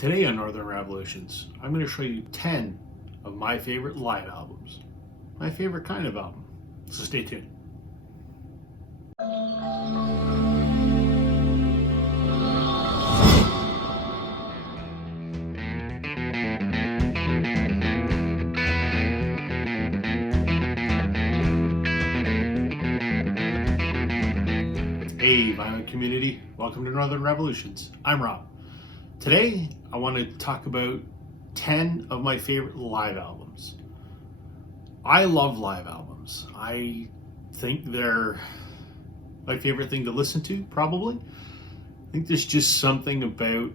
Today on Northern Revolutions, I'm going to show you 10 of my favorite live albums. My favorite kind of album. So stay tuned. Hey, violent community. Welcome to Northern Revolutions. I'm Rob. Today, I want to talk about 10 of my favorite live albums. I love live albums. I think they're my favorite thing to listen to, probably. I think there's just something about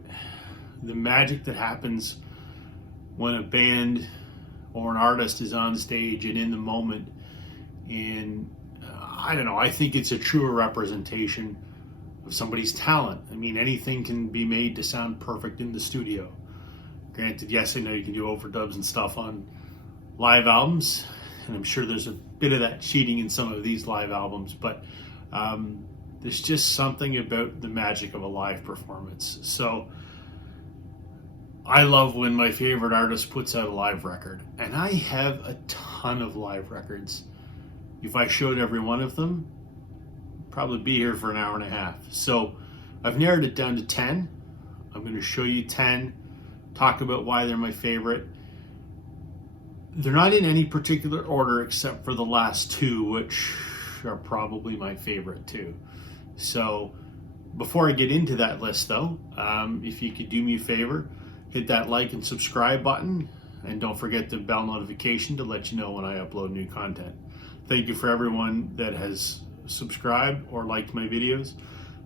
the magic that happens when a band or an artist is on stage and in the moment. And I don't know, I think it's a truer representation of somebody's talent. I mean, anything can be made to sound perfect in the studio. Granted, yes, I know you can do overdubs and stuff on live albums, and I'm sure there's a bit of that cheating in some of these live albums, but there's just something about the magic of a live performance. So I love when my favorite artist puts out a live record, and I have a ton of live records. If I showed every one of them, probably be here for an hour and a half. So I've narrowed it down to 10. I'm going to show you 10, talk about why they're my favorite. They're not in any particular order except for the last two, which are probably my favorite too. So before I get into that list though, if you could do me a favor, hit that like and subscribe button, and don't forget the bell notification to let you know when I upload new content. Thank you for everyone that has subscribed or liked my videos.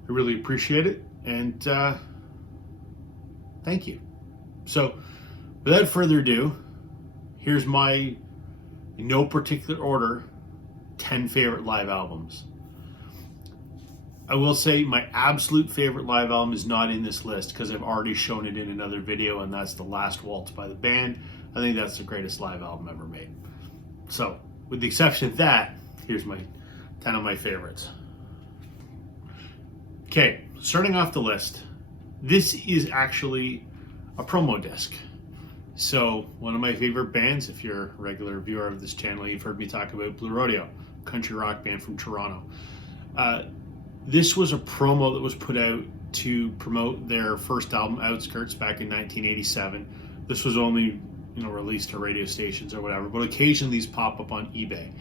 I really appreciate it, and thank you. So without further ado, here's my, in no particular order, 10 favorite live albums. I will say my absolute favorite live album is not in this list because I've already shown it in another video, and that's The Last Waltz by the band. I think that's the greatest live album ever made. So with the exception of that, here's my 10 of my favorites. Okay, starting off the list, this is actually a promo disc. So one of my favorite bands, if you're a regular viewer of this channel, you've heard me talk about Blue Rodeo, country rock band from Toronto. This was a promo that was put out to promote their first album, Outskirts, back in 1987. This was only released to radio stations or whatever, but occasionally these pop up on eBay.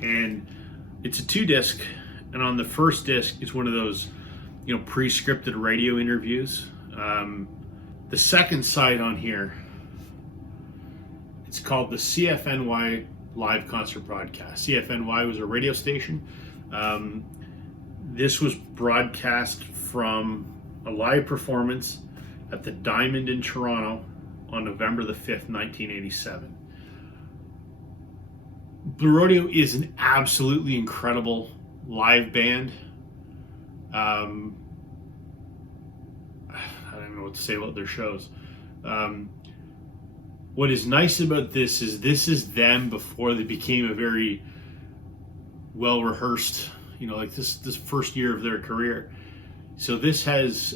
And it's a 2-disc, and on the first disc, it's one of those, pre-scripted radio interviews. The second side on here, it's called the CFNY Live Concert Broadcast. CFNY was a radio station. This was broadcast from a live performance at the Diamond in Toronto on November the 5th, 1987. Blue Rodeo is an absolutely incredible live band. I don't know what to say about their shows. What is nice about this is them before they became a very well-rehearsed, like this first year of their career. So this has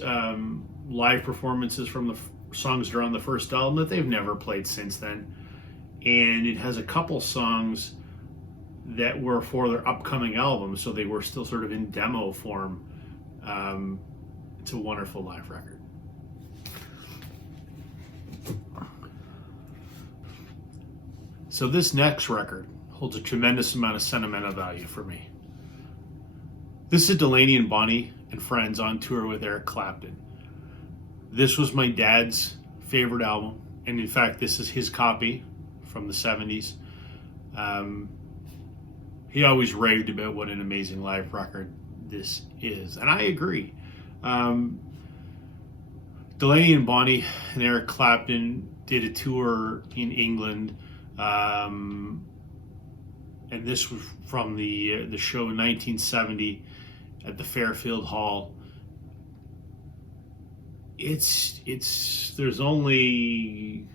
live performances from the songs that are on the first album that they've never played since then. And it has a couple songs that were for their upcoming album, so they were still sort of in demo form. It's a wonderful live record. So this next record holds a tremendous amount of sentimental value for me. This is Delaney and Bonnie and Friends on tour with Eric Clapton. This was my dad's favorite album, and in fact, this is his copy from the 70s. He always raved about what an amazing live record this is, and I agree. Delaney and Bonnie and Eric Clapton did a tour in England, and this was from the show in 1970 at the Fairfield Hall. There's only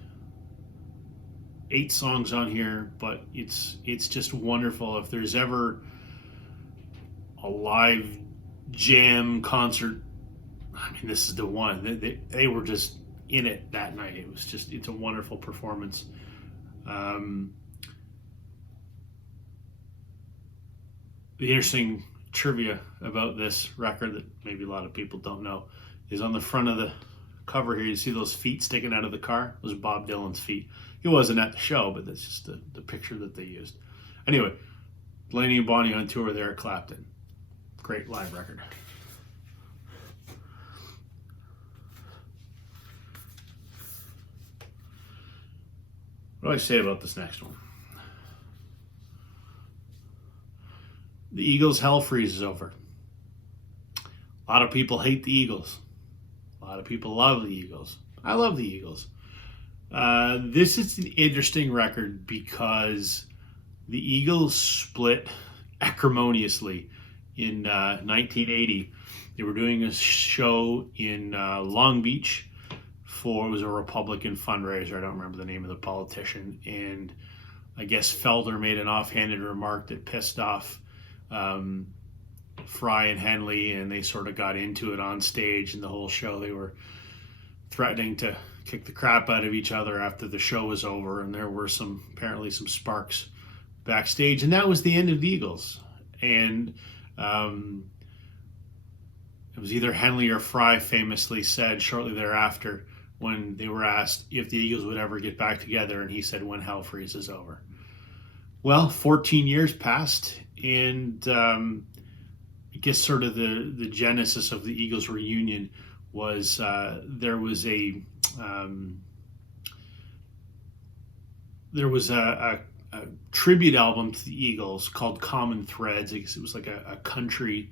8 songs on here, but it's just wonderful. If there's ever a live jam concert, I mean, this is the one. They were just in it that night. It's a wonderful performance. The interesting trivia about this record that maybe a lot of people don't know is on the front of the cover here, you see those feet sticking out of the car? Those are Bob Dylan's feet. He wasn't at the show, but that's just the picture that they used. Anyway, Delaney and Bonnie on tour there at Clapton. Great live record. What do I say about this next one? The Eagles' Hell Freezes Over. A lot of people hate the Eagles. A lot of people love the Eagles. I love the Eagles. This is an interesting record because the Eagles split acrimoniously in 1980. They were doing a show in Long Beach it was a Republican fundraiser. I don't remember the name of the politician. And I guess Felder made an offhanded remark that pissed off Fry and Henley, and they sort of got into it on stage. And the whole show, they were threatening to kick the crap out of each other after the show was over. And there were apparently some sparks backstage. And that was the end of the Eagles. And it was either Henley or Fry famously said shortly thereafter, when they were asked if the Eagles would ever get back together, and he said, when hell freezes over. Well, 14 years passed, and I guess sort of the genesis of the Eagles reunion was there was a tribute album to the Eagles called Common Threads. I guess it was like a country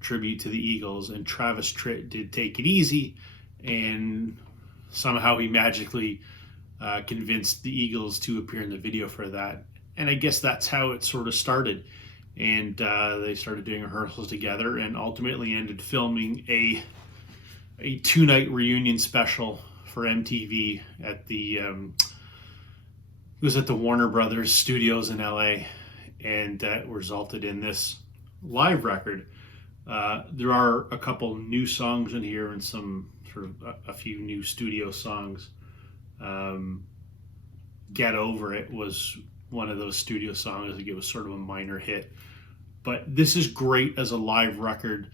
tribute to the Eagles, and Travis Tritt did Take It Easy, and somehow he magically convinced the Eagles to appear in the video for that. And I guess that's how it sort of started. And they started doing rehearsals together and ultimately ended filming a 2-night reunion special for MTV at it was at the Warner Brothers studios in LA, and that resulted in this live record. There are a couple new songs in here and some sort of a few new studio songs. Get Over It was one of those studio songs. I think it was sort of a minor hit. But this is great as a live record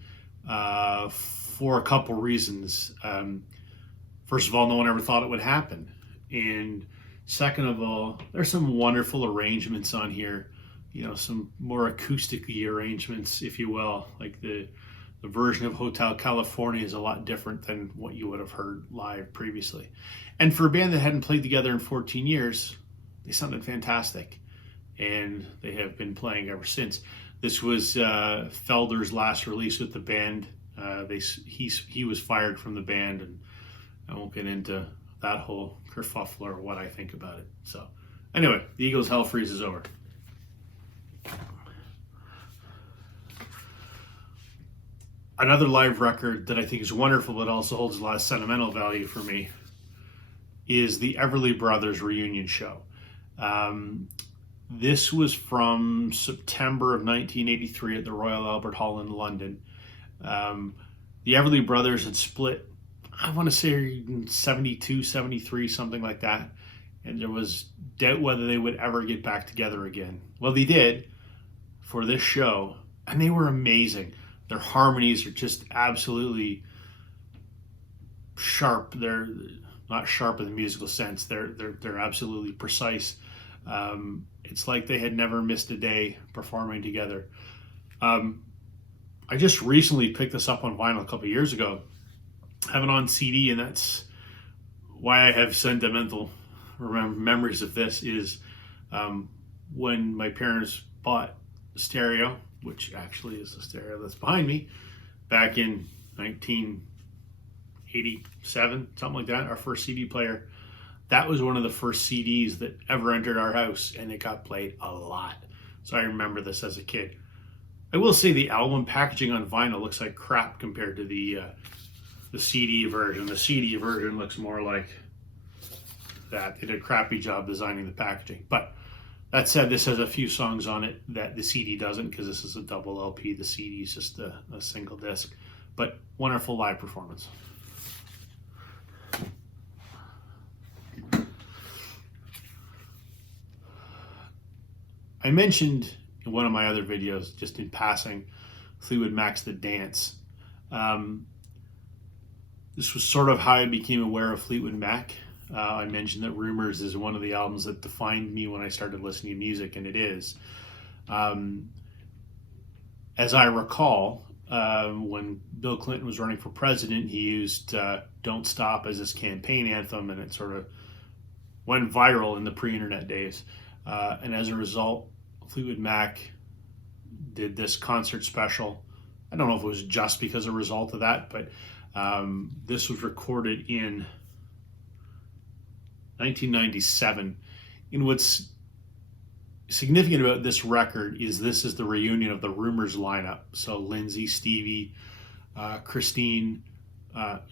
for a couple reasons. First of all, no one ever thought it would happen. And second of all, there's some wonderful arrangements on here. Some more acoustic-y arrangements, if you will. Like the version of Hotel California is a lot different than what you would have heard live previously. And for a band that hadn't played together in 14 years, they sounded fantastic. And they have been playing ever since. This was Felder's last release with the band. He was fired from the band, and I won't get into that whole kerfuffle or what I think about it. So anyway, the Eagles' Hell Freezes Over. Another live record that I think is wonderful but also holds a lot of sentimental value for me is the Everly Brothers reunion show. This was from September of 1983 at the Royal Albert Hall in London. The Everly Brothers had split, I want to say in 72, 73, something like that. And there was doubt whether they would ever get back together again. Well, they did for this show, and they were amazing. Their harmonies are just absolutely sharp. They're not sharp in the musical sense. They're absolutely precise. It's like they had never missed a day performing together. I just recently picked this up on vinyl a couple years ago. I have it on CD, and that's why I have sentimental memories of this. Is when my parents bought the stereo, which actually is the stereo that's behind me, back in 1987, something like that, our first CD player. That was one of the first CDs that ever entered our house, and it got played a lot. So I remember this as a kid. I will say the album packaging on vinyl looks like crap compared to the CD version. The CD version looks more like that. They did a crappy job designing the packaging. But that said, this has a few songs on it that the CD doesn't, because this is a double LP. The CD is just a single disc. But wonderful live performance. I mentioned in one of my other videos, just in passing, Fleetwood Mac's The Dance. This was sort of how I became aware of Fleetwood Mac. I mentioned that Rumors is one of the albums that defined me when I started listening to music, and it is. As I recall, when Bill Clinton was running for president, he used Don't Stop as his campaign anthem, and it sort of went viral in the pre-internet days. And as a result, Fleetwood Mac did this concert special. I don't know if it was just because of a result of that, but this was recorded in 1997. And what's significant about this record is this is the reunion of the Rumors lineup. So Lindsay, Stevie, Christine,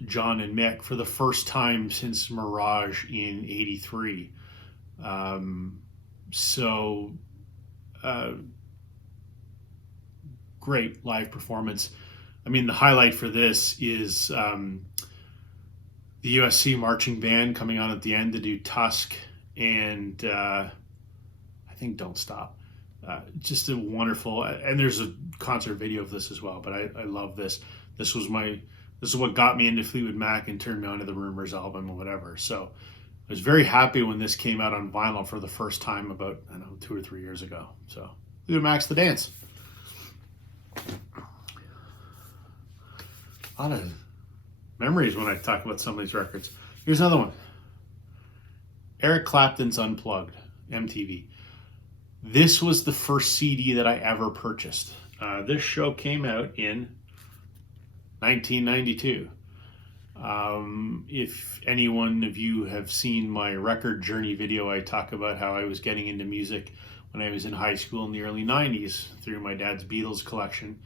John, and Mick for the first time since Mirage in '83. Great live performance. I mean, the highlight for this is the USC marching band coming on at the end to do Tusk and I think Don't Stop. Just a wonderful, and there's a concert video of this as well, but I love this. This is what got me into Fleetwood Mac and turned me on to the Rumors album or whatever. So I was very happy when this came out on vinyl for the first time about, 2 or 3 years ago. So Fleetwood Mac's The Dance. A lot of memories when I talk about some of these records. Here's another one. Eric Clapton's Unplugged, MTV. This was the first CD that I ever purchased. This show came out in 1992. If anyone of you have seen my record journey video, I talk about how I was getting into music when I was in high school in the early 90s through my dad's Beatles collection.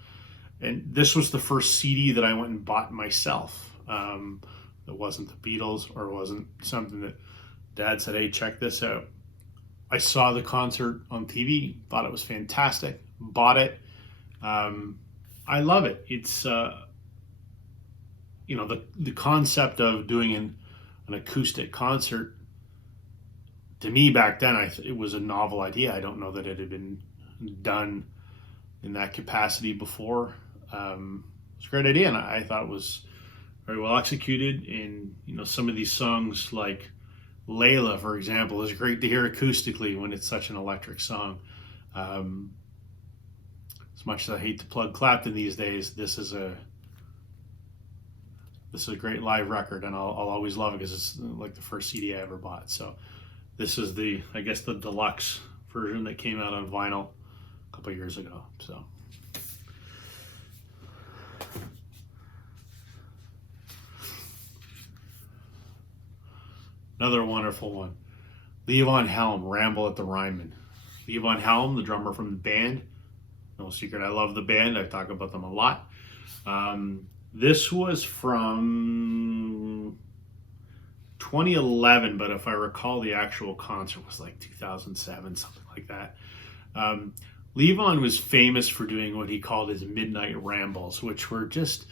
And this was the first CD that I went and bought myself. It wasn't the Beatles, or it wasn't something that Dad said, hey, check this out. I saw the concert on TV, thought it was fantastic, bought it. I love it. It's, the concept of doing an acoustic concert, to me back then, it was a novel idea. I don't know that it had been done in that capacity before. It's a great idea, and I thought it was very well executed. And some of these songs, like Layla, for example, is great to hear acoustically when it's such an electric song. As much as I hate to plug Clapton these days, this is a great live record, and I'll always love it because it's like the first CD I ever bought. So this is the deluxe version that came out on vinyl a couple of years ago. So another wonderful one. Levon Helm, Ramble at the Ryman. Levon Helm, the drummer from the band. No secret, I love the band. I talk about them a lot. This was from 2011, but if I recall, the actual concert was like 2007, something like that. Levon was famous for doing what he called his midnight rambles, which were just,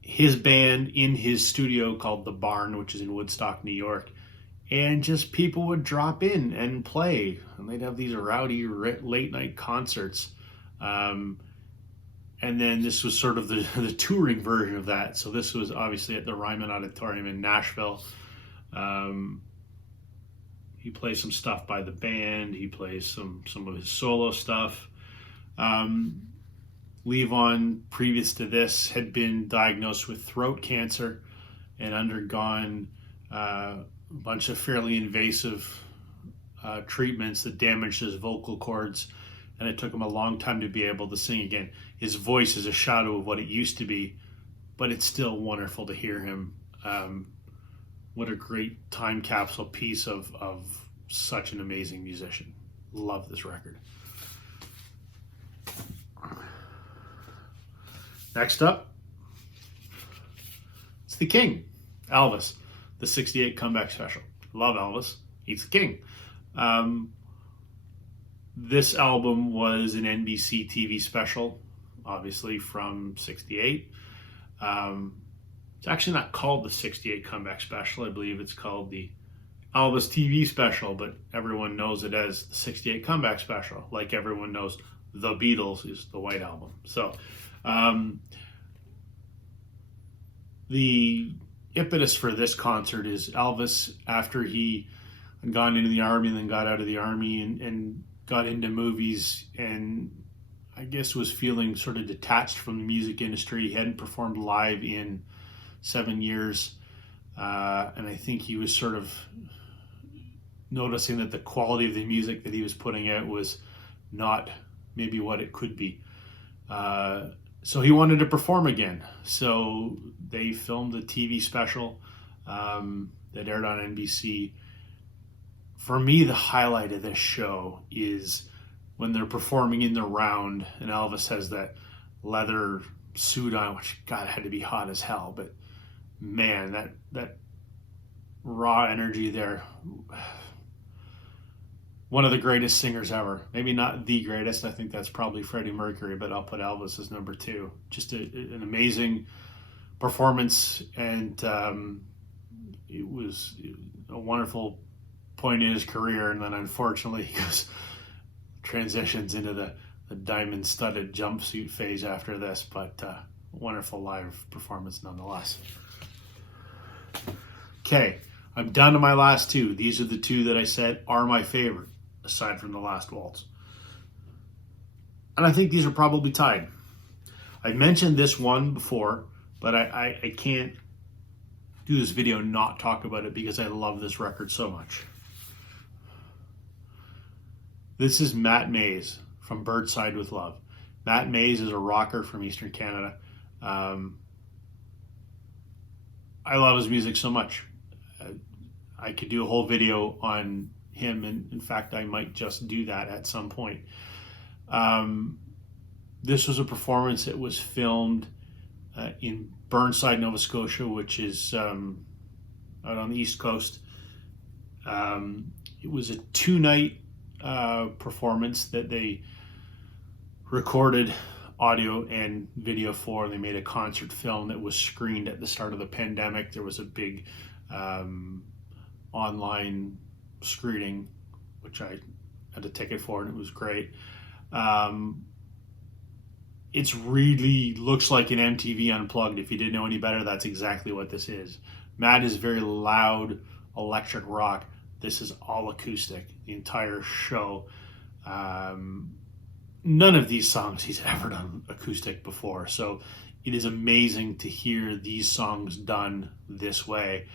his band in his studio called The Barn, which is in Woodstock, New York. And just people would drop in and play, and they'd have these rowdy late night concerts. And then this was sort of the touring version of that. So this was obviously at the Ryman Auditorium in Nashville. He plays some stuff by the band. He plays some of his solo stuff. Levon, previous to this, had been diagnosed with throat cancer and undergone a bunch of fairly invasive treatments that damaged his vocal cords, and it took him a long time to be able to sing again. His voice is a shadow of what it used to be, but it's still wonderful to hear him. What a great time capsule piece of such an amazing musician. Love this record. Next up, it's the King, Elvis, the '68 comeback special. Love Elvis. He's the King. This album was an NBC TV special, obviously from '68. It's actually not called the '68 comeback special. I believe it's called the Elvis TV special, but everyone knows it as the 68 Comeback Special, like everyone knows The Beatles is the White Album. So the impetus for this concert is Elvis, after he had gone into the Army and then got out of the Army and got into movies, and I guess was feeling sort of detached from the music industry. He hadn't performed live in 7 years, and I think he was sort of noticing that the quality of the music that he was putting out was not maybe what it could be. So he wanted to perform again. So they filmed a TV special that aired on NBC. For me, the highlight of this show is when they're performing in the round and Elvis has that leather suit on, which, God, had to be hot as hell. But man, that raw energy there. One of the greatest singers ever. Maybe not the greatest. I think that's probably Freddie Mercury, but I'll put Elvis as number 2. Just an amazing performance, and it was a wonderful point in his career. And then unfortunately he transitions into the diamond-studded jumpsuit phase after this, but wonderful live performance nonetheless. Okay, I'm down to my last 2. These are the 2 that I said are my favorite, aside from The Last Waltz. And I think these are probably tied. I mentioned this one before, but I can't do this video and not talk about it because I love this record so much. This is Matt Mays from Birdside with Love. Matt Mays is a rocker from Eastern Canada. I love his music so much. I could do a whole video on him, and in fact I might just do that at some point. This was a performance that was filmed in Burnside, Nova Scotia, which is out on the East Coast. It was a 2-night performance that they recorded audio and video for, and they made a concert film that was screened at the start of the pandemic. There was a big online screening, which I had a ticket for, and it was great. It's really looks like an MTV Unplugged. If you didn't know any better, that's exactly what this is. Matt is very loud electric rock. This is all acoustic, the entire show. None of these songs he's ever done acoustic before, so it is amazing to hear these songs done this way.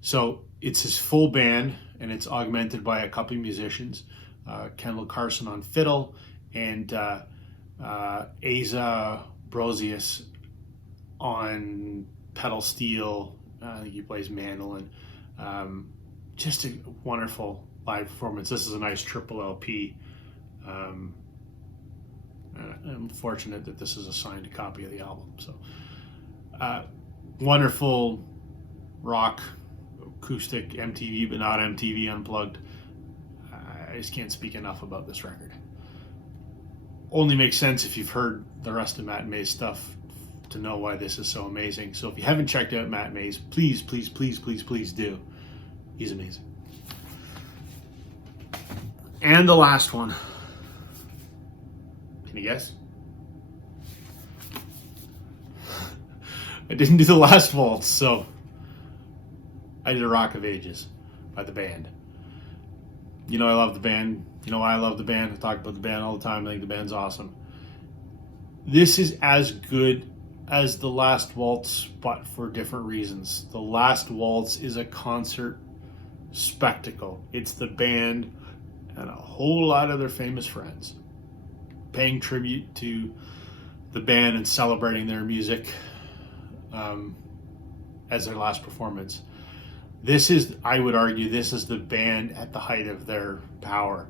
So it's his full band, and it's augmented by a couple of musicians, Kendall Carson on fiddle, and Asa Brosius on pedal steel. I think he plays mandolin. Just a wonderful live performance. This is a nice triple LP. I'm fortunate that this is a signed copy of the album. So wonderful rock, acoustic, MTV, but not MTV Unplugged. I just can't speak enough about this record. Only makes sense if you've heard the rest of Matt Mays' stuff to know why this is so amazing. So if you haven't checked out Matt Mays, please, please, please, please, please do. He's amazing. And the last one. Can you guess? I didn't do The Last Waltz, so I did A Rock of Ages by the band. You know I love the band. You know why I love the band. I talk about the band all the time. I think the band's awesome. This is as good as The Last Waltz, but for different reasons. The Last Waltz is a concert spectacle. It's the band and a whole lot of their famous friends paying tribute to the band and celebrating their music as their last performance. This is, I would argue, this is the band at the height of their power.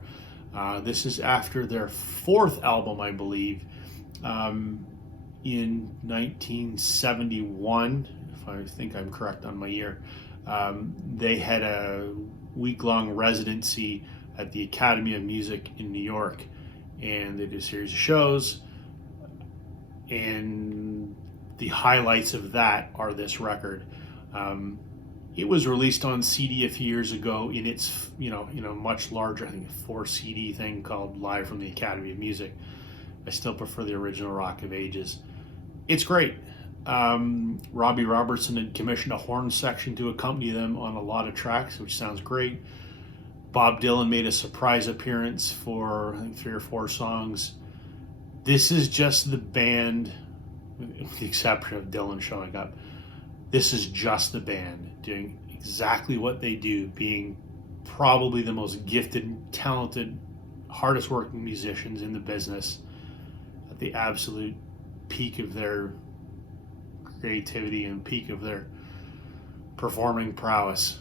This is after their 4th album, I believe, in 1971, if I think I'm correct on my year. They had a week-long residency at the Academy of Music in New York, and they did a series of shows, and the highlights of that are this record. It was released on CD a few years ago in its, much larger, I think, 4 CD thing called Live from the Academy of Music. I still prefer the original Rock of Ages. It's great. Robbie Robertson had commissioned a horn section to accompany them on a lot of tracks, which sounds great. Bob Dylan made a surprise appearance for, I think, 3 or 4 songs. This is just the band, with the exception of Dylan showing up. This is just the band doing exactly what they do, being probably the most gifted, talented, hardest working musicians in the business at the absolute peak of their creativity and peak of their performing prowess.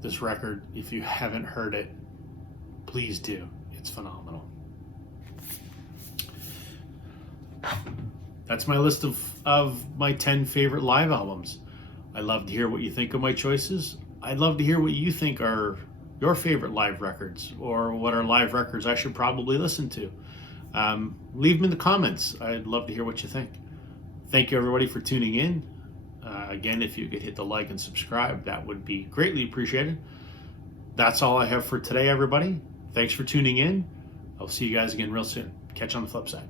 This record, if you haven't heard it, please do. It's phenomenal. That's my list of my 10 favorite live albums. I'd love to hear what you think of my choices. I'd love to hear what you think are your favorite live records, or what are live records I should probably listen to. Leave them in the comments. I'd love to hear what you think. Thank you, everybody, for tuning in. Again, if you could hit the like and subscribe, that would be greatly appreciated. That's all I have for today, everybody. Thanks for tuning in. I'll see you guys again real soon. Catch you on the flip side.